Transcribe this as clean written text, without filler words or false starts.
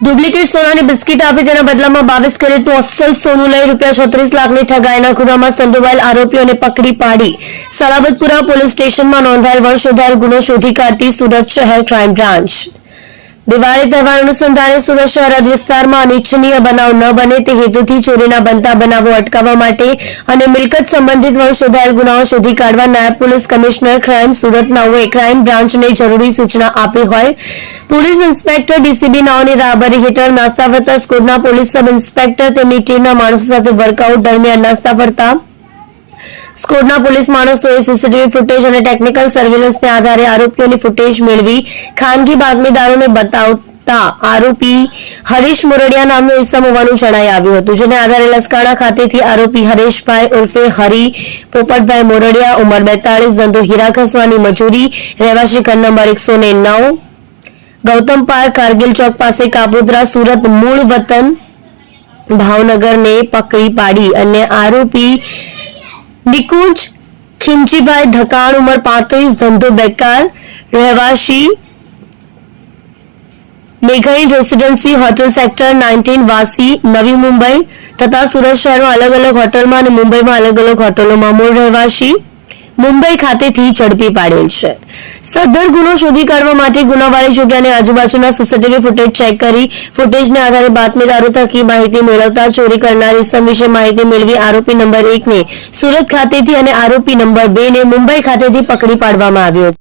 Duplicate સોનાની biscuit આપી તેના બદલામાં 22 કેરેટનું અસલ સોનું લઈ ₹36 લાખની ઠગાઈના ગુનામાં સંડોવાયેલ આરોપીઓને પકડી પાડી સલાબતપુરા પોલીસ સ્ટેશનમાં નોંધાયેલ વંશોદ્ધાર ગુનો શોધી કાઢતી સુરત શહેર ક્રાઇમ બ્રાન્ચ। દિવાળી તહેવાર અનુસંધાને સુરત શહેર વિસ્તારમાં અનિચ્છનીય બનાવ ન બને તે હેતુથી ચોરીના બનતા બનાવો અટકાવવા માટે અને મિલકત સંબંધિત વંશોદ્ધાર ગુનાઓ શોધી કાઢવા નાયબ પોલીસ કમિશનર ક્રાઇમ સુરત નાઓએ ક્રાઇમ બ્રાન્ચને જરૂરી સૂચના આપી હોય પોલીસ ઇન્સ્પેક્ટર ડીસીબી નાઓની રાહબરી હેઠળ નાસ્તા ફરતા સ્કોડના પોલીસ સબ ઇન્સ્પેક્ટર તેમની ટીમના માણસો સાથે વર્કઆઉટ દરમિયાન નાસ્તા ફરતા સ્કોડના પોલીસ માણસોએ સીસીટીવી ફૂટેજ અને ટેકનિકલ સર્વેલન્સને આધારે આરોપીઓની ફૂટેજ મેળવી ખાનગી બાતમીદારોને બતાવતા આરોપી હરીશ મોરડિયા નામનો ઇસમ હોવાનું જણાઈ આવ્યું હતું, જેને આધારે લસકાણા ખાતેથી આરોપી હરેશભાઈ ઉર્ફે હરી પોપટભાઈ મોરડિયા ઉંમર 42 ધંધો હીરા ઘસવાની મજૂરી રહેવાસી ઘર નંબર 109 ગૌતમ પાર્ક કારગિલ ચોક પાસે કાપોદ્રા સુરત મૂળ વતન ભાવનગરને પકડી પાડી અને આરોપી નિકુંજ ખીમજીભાઈ ધકાણ ઉંમર 35 ધંધો બેકાર રહેવાસી મેઘાઈ રેસિડેન્સી હોટેલ સેક્ટર 19 વાસી નવી મુંબઈ તથા સુરત શહેરમાં અલગ અલગ હોટલમાં અને મુંબઈમાં અલગ અલગ હોટલોમાં મૂળ રહેવાસી મુંબઈ ખાતેથી ઝડપી પાડેલ છે। સદર ગુનો શોધી કાઢવા માટે ગુનાવાળી જગ્યાની આજુબાજુના સીસીટીવી ફૂટેજ ચેક કરી ફૂટેજને આધારે બાતમીદારો થકી માહિતી મેળવતા ચોરી કરનાર ઇસમ વિશે માહિતી મેળવી આરોપી નંબર 1 ને સુરત ખાતેથી અને આરોપી નંબર 2 ને મુંબઈ ખાતેથી પકડી પાડવામાં આવ્યો।